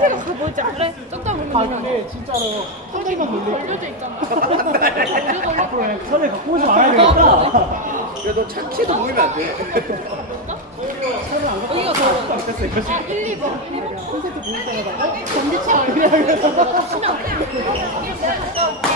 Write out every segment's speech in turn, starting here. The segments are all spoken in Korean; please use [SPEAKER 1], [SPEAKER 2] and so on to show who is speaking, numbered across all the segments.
[SPEAKER 1] 화장실에 가보자. 그래. 쪽다
[SPEAKER 2] 아
[SPEAKER 1] 보면
[SPEAKER 2] 근데 진짜로 한 달만 놀래
[SPEAKER 1] 걸려져 있잖아. 걸려 걸려.
[SPEAKER 2] 앞으로 그냥 선을 갖고 오지 말아야 되겠다
[SPEAKER 3] 야, 너 차키도 모이면 안 돼.
[SPEAKER 1] 여기가 더.
[SPEAKER 2] 됐어 이거
[SPEAKER 1] 아 1, 2번.
[SPEAKER 2] 콘서트 보일 때마다 어?
[SPEAKER 1] 치면 안 돼.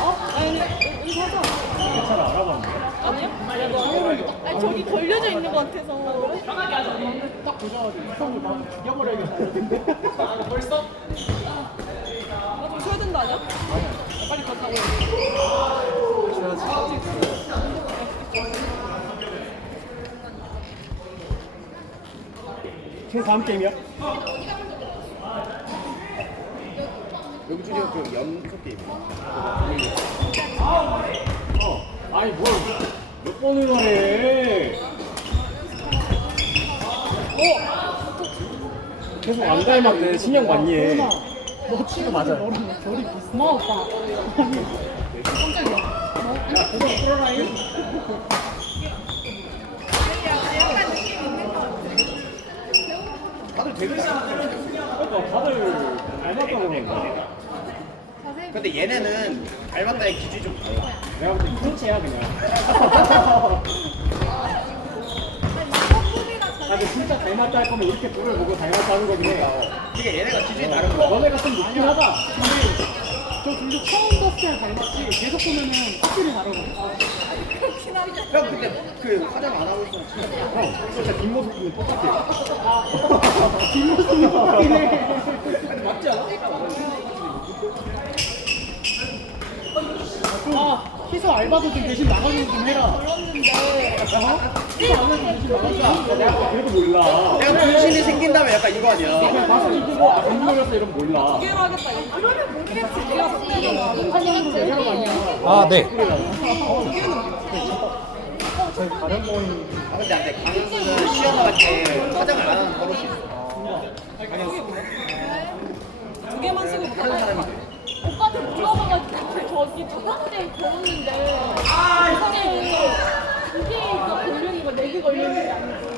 [SPEAKER 1] 어? 아니 여기 하자.
[SPEAKER 2] 전기차를 알아봤는데
[SPEAKER 1] 아니야? 아니야 너. 아니 저기 걸려져 있는 것 같아서.
[SPEAKER 2] 딱 보자마자 이성을 막 죽여버려야겠다 이러던데 벌써?
[SPEAKER 1] 나좀 쉬어야 된다 아니야? 빨리 갔다
[SPEAKER 2] 지금 다음 게임이야?
[SPEAKER 3] 여기 중에 그 연속 게임.
[SPEAKER 2] 어 아니 뭘 몇 번을 해 어? 계속 안 닮았대 신형 맞니 해. 너 치고 맞아 결이 비슷해 뭐 오빠 아니 깜짝이야 야 그거 풀어라잉
[SPEAKER 3] 다들 되게.
[SPEAKER 2] 그러니까 다들 닮았다고 그러는데
[SPEAKER 3] 근데 얘네는 닮았다의 기준이 좀 달라.
[SPEAKER 2] 내가 볼때 크로체야 그냥 아 근데 진짜 닮았다 할 거면 이렇게 불을 보고 닮았다 하는 거긴 해
[SPEAKER 3] 이게 얘네가 기준이 다른 거야.
[SPEAKER 2] 너네가 좀 높긴 하다 근데 저 둘도 처음 봤을 때 닮았지 계속 보면은 확실히 다르거든
[SPEAKER 3] 형 근데 그 화장 안 하고 있어.
[SPEAKER 2] 형 진짜 뒷모습 보면 똑같아 뒷모습이 똑같긴 해
[SPEAKER 3] 맞지 않아?
[SPEAKER 2] 아, 희서 알바도 좀 대신 나가주고 좀 해라. 어? 알바도 대신. 내가 그래도 몰라.
[SPEAKER 3] 내가 분신이 생긴 다음에 약간 이거 아니야.
[SPEAKER 2] 때 이거 아, 돈 걸렸어 이러면 몰라.
[SPEAKER 1] 하겠다. 모르겠지. 내가
[SPEAKER 2] 아니야.
[SPEAKER 4] 아, 네.
[SPEAKER 2] 저희 다른.
[SPEAKER 3] 아 근데 안 돼. 강현수는 시험 나갈 때 화장을 안 하는 버릇이 있어.
[SPEAKER 1] 두 개만 쓰고
[SPEAKER 3] 하는 사람이 돼.
[SPEAKER 1] 오빠한테 물어봐가지고 저기 첫 번째 걸었는데 이상해 두 개가 걸리는 거 네개 걸리는 게 아니고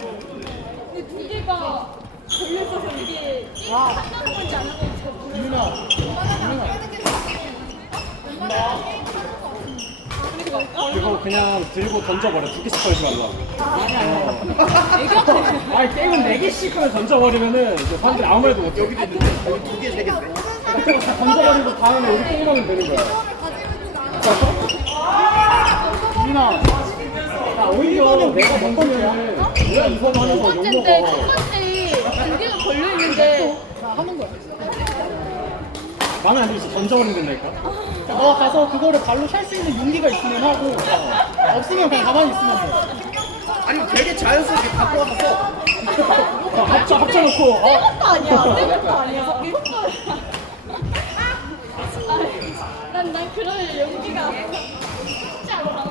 [SPEAKER 1] 근데 두 개가 걸려있어서 이게 한다는 건지 안 하는 건지 잘 모르겠어
[SPEAKER 2] 유나.
[SPEAKER 1] 그리고
[SPEAKER 2] 그거 그냥 들고 던져버려. 두 개씩 걸지 말라고.
[SPEAKER 1] 애기한테
[SPEAKER 2] 아니, 게임은 네 개씩 하면 던져버리면은 이제 사람들이 아무 말도 못해.
[SPEAKER 3] 여기도 있는데 여기 두 개, 세 개인데.
[SPEAKER 2] 던져버리고 다음에 우리 게임하면 되는 거야. 유나. 야, 오히려 내가 몇 번째는 내가 이번
[SPEAKER 1] 첫
[SPEAKER 2] 하면서
[SPEAKER 1] 번째인데 첫
[SPEAKER 2] 욕먹어.
[SPEAKER 1] 번째 두 개가 걸려있는데
[SPEAKER 2] 안 들어서 던져버리면 된다니까. 너 가서 그거를 발로 찰 수 있는 용기가 있으면 하고 없으면 그냥 가만히 있으면 돼.
[SPEAKER 3] 아니 되게 자연스럽게 갖고 와서 써.
[SPEAKER 2] 어, 합쳐 합쳐놓고 어,
[SPEAKER 1] 새것도 아니야 새것도 아니야 이것도 난, 난 그럴 용기가 쉽지 않아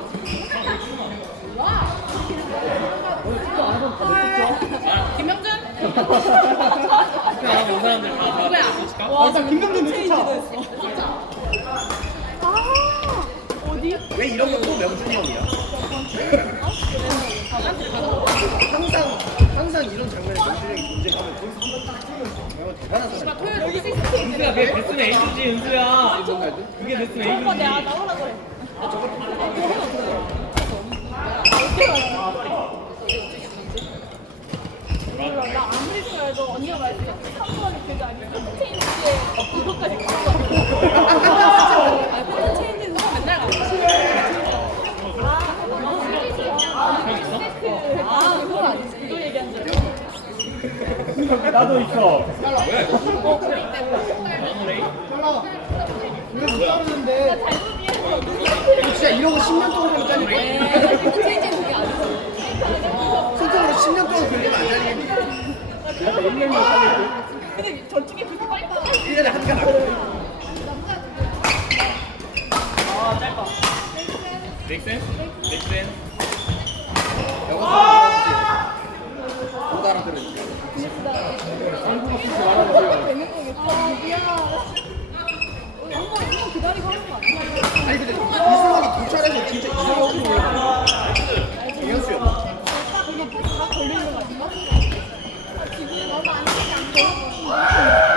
[SPEAKER 1] 김영준? 누구야?
[SPEAKER 2] 아, 일단 김경준도 쫓아.
[SPEAKER 1] 아 어디?
[SPEAKER 3] 왜 이런 것도 명준이 형이야? 항상 항상 이런 장면에 명준이 형이 존재하면 거기서 한번 딱 찍으면 정말 대단한 사람.
[SPEAKER 1] CCTV 있는데
[SPEAKER 4] 그게 베스트 에이즈지 은수야. 그게 베스트
[SPEAKER 1] 오빠
[SPEAKER 4] 에이즈지.
[SPEAKER 1] 내가 나오라 그래. 몰라. 나 아무리 생각해도 언니가 말했지 3번 그게 아니고 체인지에 이것까지 갔어. 아니 폰 체인지는 맨날 갔어 아 그건 아니지 그거 얘기한 줄 알았어
[SPEAKER 2] 나도 있어.
[SPEAKER 1] 이해해서
[SPEAKER 3] 이거 진짜 이러고 10년 동안
[SPEAKER 1] 아니고
[SPEAKER 3] 손톱으로 10년 동안 걸리면 안 잘리겠니?
[SPEAKER 1] 근데 저쪽에 그렇게 빨리 끝나
[SPEAKER 3] 1년에 한칸 나고.
[SPEAKER 4] 넥센? 넥센?
[SPEAKER 3] 영어 못 알아들으니까.
[SPEAKER 2] 아?
[SPEAKER 1] 아니
[SPEAKER 3] 근데 이승환이 도착해서 진짜 이상형이야. 이현수였나?
[SPEAKER 1] 이게 다 걸리는 거 아닌가? 지금 너무 안 돼.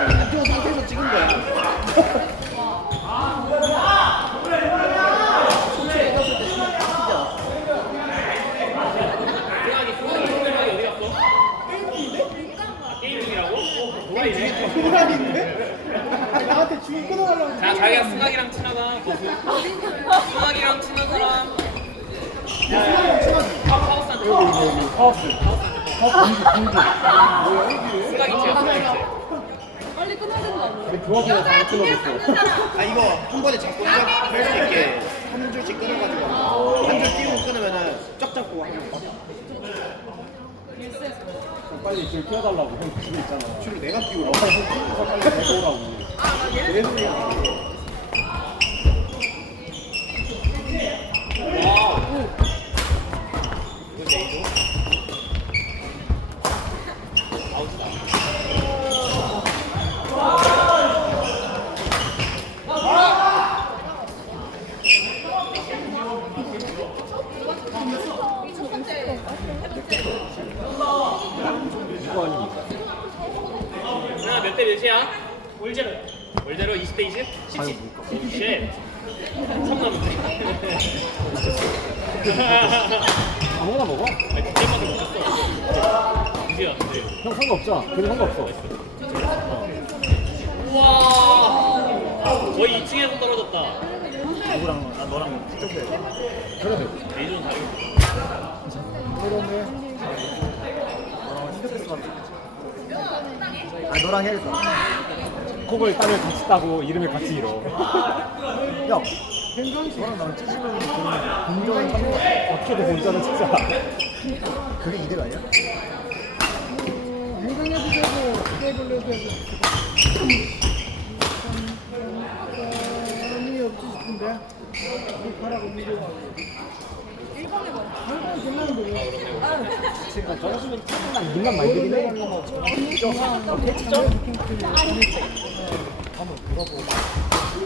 [SPEAKER 3] 안티어 상태에서 사람인데? 나한테 줄 끊어달라고.
[SPEAKER 4] 자 자기가 승학이랑 친하다 거수 승학이랑 친한 사람 아
[SPEAKER 2] 하우스. 하우스 공주 공주.
[SPEAKER 4] 승학이 제야 승학이
[SPEAKER 1] 빨리 끝나야 되는 거 아니야?
[SPEAKER 2] 근데 교환이가 다 끊어졌어.
[SPEAKER 3] 아 이거 한 번에 잡고 할수 있게 한 줄씩 끊어가지고 한 줄 띄우고 끊으면은 쫙 잡고 하는 거.
[SPEAKER 2] 빨리 줄 키워달라고 형 집에 있잖아.
[SPEAKER 3] 줄을 내가 띄우라.
[SPEAKER 2] 빨리 형 빨리 데리고 오라고.
[SPEAKER 3] 내 소리야.
[SPEAKER 4] 이거 제이도 아웃이다
[SPEAKER 2] 이거 아니니?
[SPEAKER 4] 승아 몇대 몇이야? 올제로 올제로 20대 20? 17 오쉣 3 남았네
[SPEAKER 2] 아무거나 먹어.
[SPEAKER 4] 아니 그때밖에 못했어 이제야 네.
[SPEAKER 2] 걔는 상관없어.
[SPEAKER 4] 우와 거의 2층에서 떨어졌다
[SPEAKER 3] 누구랑 나 너랑 해.
[SPEAKER 2] 그래 돼.
[SPEAKER 4] 레이저는 다르고
[SPEAKER 3] 그러네. 아 너랑 해야겠다.
[SPEAKER 2] 콕을 땅을 같이 따고 이름을 같이 잃어.
[SPEAKER 3] 야, 너랑 나랑 찢으면 공정한
[SPEAKER 2] 어떻게든 본전은 진짜.
[SPEAKER 3] 그게 이득 아니야?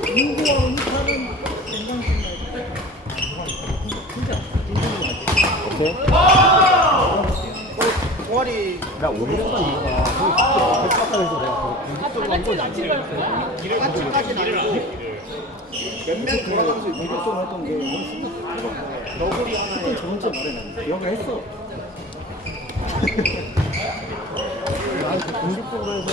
[SPEAKER 5] 음파는 건강식이다
[SPEAKER 2] 오케이.
[SPEAKER 3] 동아리
[SPEAKER 2] 나 오늘부터 이거가 형이 백박을 해서 내가 공식적으로
[SPEAKER 4] 안
[SPEAKER 3] 아니고 몇몇 돌아가면서 이격좀 했던 게 너무 심각해. 너구리 하나에 좋은 점 말해놨는데 기억을 했어. 나한테 공격적으로 해서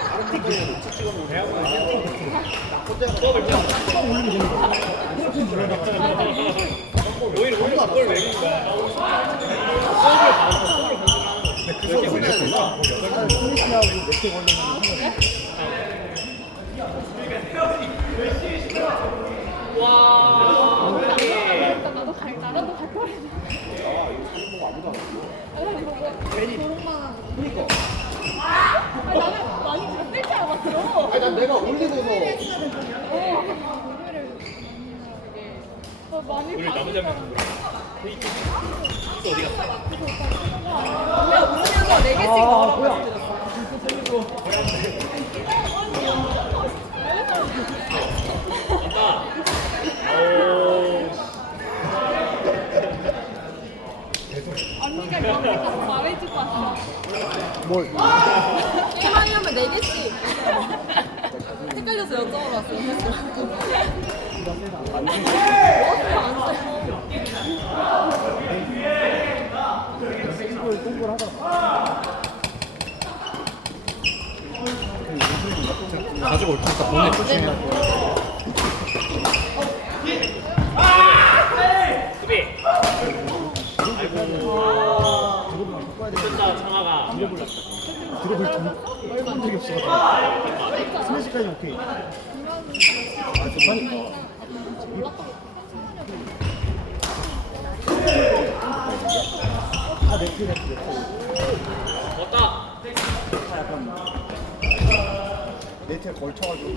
[SPEAKER 3] 다른 팀들은 못 찍어놓은 나 혼자
[SPEAKER 4] 수업을 거야 수업을 받아서 수업을 받으면
[SPEAKER 3] 그 수업 끝나야 일단 스미스하고 몇개 걸리면 하면
[SPEAKER 4] 와
[SPEAKER 1] 그러니까 나도 갈 나라도 갈 거야.
[SPEAKER 3] 괜히 그니까
[SPEAKER 1] 아 나는 많이 들었을 줄 알았어.
[SPEAKER 3] 아니 난 내가 올리고서
[SPEAKER 1] 어, 많이
[SPEAKER 4] 우리 거 이거 어디 갔어?
[SPEAKER 1] 내가 울면서 네 개씩 넣으라고 했어.
[SPEAKER 4] 간다 오
[SPEAKER 1] 언니가 이렇게 가서 말해주고 왔어.
[SPEAKER 3] 뭘
[SPEAKER 1] 게임하려면 네 개씩. 헷갈려서 여쭤보러 왔어요.
[SPEAKER 3] 이걸 동글하다
[SPEAKER 2] 가지고 올 테니까 보내.
[SPEAKER 4] 수비 진짜 창아가
[SPEAKER 3] 드리블 좀 없어 스매시까지 오케이 아 좋다니까 아 네트 네트 네트
[SPEAKER 4] 왔다
[SPEAKER 3] 아 약간 네트에 걸쳐가지고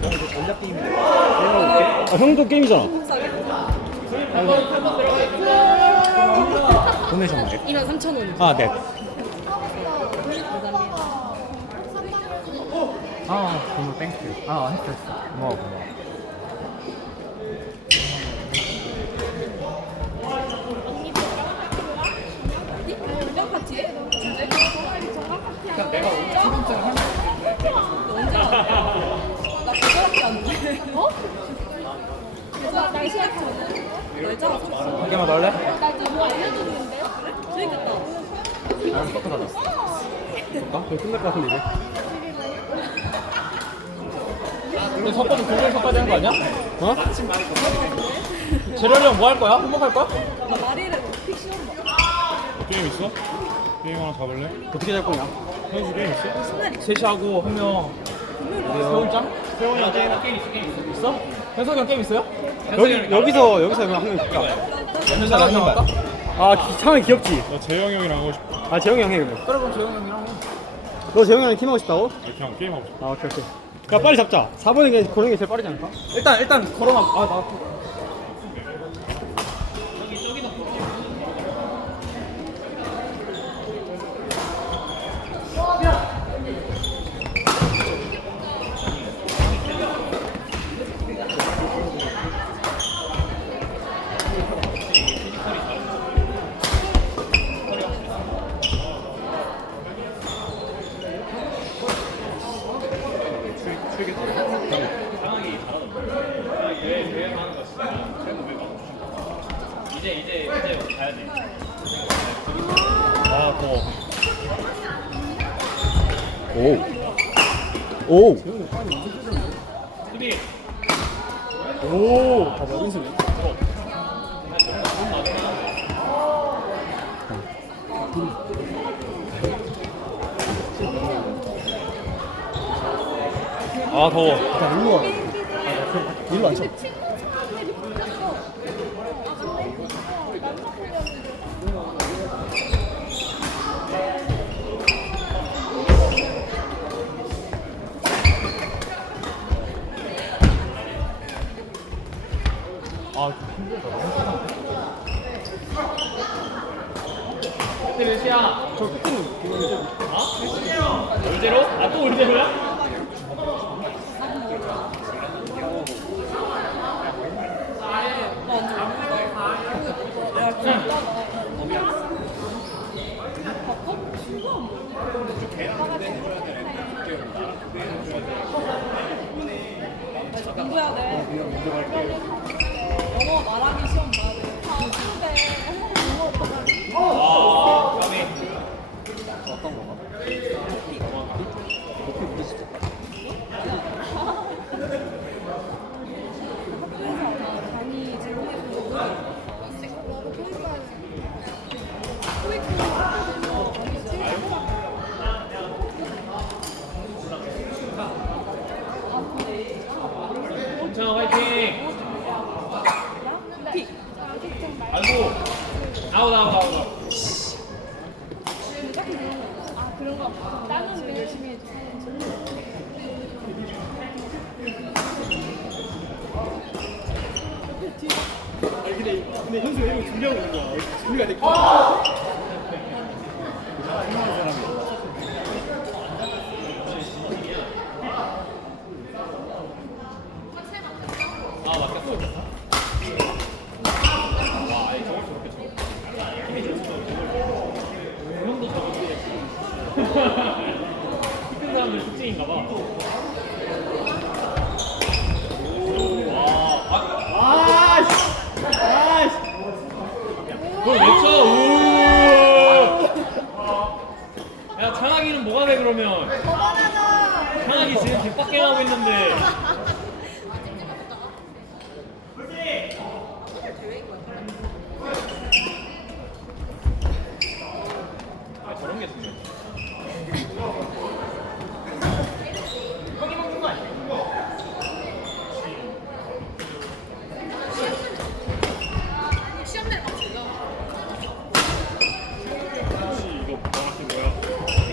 [SPEAKER 3] 너무 이제 전략
[SPEAKER 2] 아, 형도 게임이잖아. 보내셨네.
[SPEAKER 1] 2만 3천 원.
[SPEAKER 2] 아, 네. 아, 고마워, 땡큐. 아, 했어, 했어. 고마워, 고마워. 내가 오늘 한?
[SPEAKER 1] 나 그거밖에 안 돼. 어? 나 날씨가 날짜가
[SPEAKER 2] 한 개만 더 할래?
[SPEAKER 1] 나좀 뭐 알려줬는데?
[SPEAKER 2] 슈퍼 닫았어. 볼까? 끝날 것 같은데 이제. 근데 섞어도 두개 섞어야 되는 거 아니야? 어? 재렬이 형 뭐 할 거야? 행복할 거야?
[SPEAKER 1] 마리를 픽시온 봐.
[SPEAKER 4] 게임 있어? 게임 하나 잡을래?
[SPEAKER 2] 어떻게 잘 거냐?
[SPEAKER 4] 현수 게임 있어?
[SPEAKER 2] 셋이 하고 한 명. 세훈짱?
[SPEAKER 4] 세원이 형 게임 게임 있어 게임 있어
[SPEAKER 2] 있어? 현석이 형 게임 있어요?
[SPEAKER 6] 여기, 여기서 여기서 그냥 한명 줄까?
[SPEAKER 2] 현석이 한명 할까?
[SPEAKER 6] 아 기- 창이 귀엽지?
[SPEAKER 4] 나 재영이 형이랑 하고 싶어
[SPEAKER 6] 아 재영이 형해 그러면
[SPEAKER 2] 그래 그럼 재훈 형이랑 해.
[SPEAKER 6] 너 재영이 형이랑 팀하고 싶다고?
[SPEAKER 4] 그냥 게임 하고 싶어
[SPEAKER 6] 아 오케이 오케이 야 빨리 잡자 4번이 그냥 고르는 게 제일 빠르지 않을까?
[SPEAKER 2] 일단 일단 걸어놔. 아 나.
[SPEAKER 4] 아 더워
[SPEAKER 6] 오. 오.
[SPEAKER 2] 오. 봐봐 은수네.
[SPEAKER 4] 아 더워
[SPEAKER 2] 야 일로 와. 일로 앉혀. 아,
[SPEAKER 4] 근데 몇 시야?
[SPEAKER 2] 저 끝에는
[SPEAKER 4] 어? 의제로? 아 또?
[SPEAKER 1] 공부해야 돼. 영어 말하기 시험 봐야 돼. 아, 근데 영어 어떡하지?
[SPEAKER 4] 와 까비
[SPEAKER 1] 강의 제공해 준 적은
[SPEAKER 4] 자 화이팅 아이고 아웃 아웃 아웃
[SPEAKER 1] 아 그런 거 다른 거 열심히 해줘.
[SPEAKER 6] 근데 현수 왜 이거 준비하고 있는 거야? 준비가 돼. 아!
[SPEAKER 4] 아 맞다 또? 와 저걸 저렇게 이 형도 사람들 특징인가 봐 와, 아,
[SPEAKER 6] 아씨. 아씨.
[SPEAKER 4] 그걸 왜 쳐? 우! 야, 창학이는 뭐가 돼, 그러면? 창학이 지금 뒷밖에 나오고 있는데. 아, 저런 게 중요해. 혹시 이거 정확히 뭐야?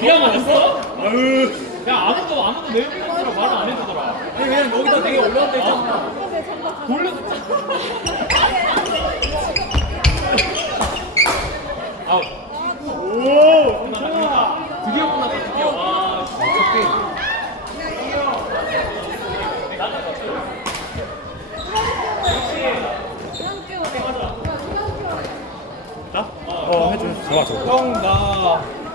[SPEAKER 4] 비양 맞았어? 아유. 야 아무도 아무도 내 형이랑 말을 안 해주더라. 아니 그냥 여기다 되게 올라온 데 있잖아. 돌려. 아. 오. 드디어 끝났다.
[SPEAKER 2] 좋아 좋아.
[SPEAKER 4] 형, 나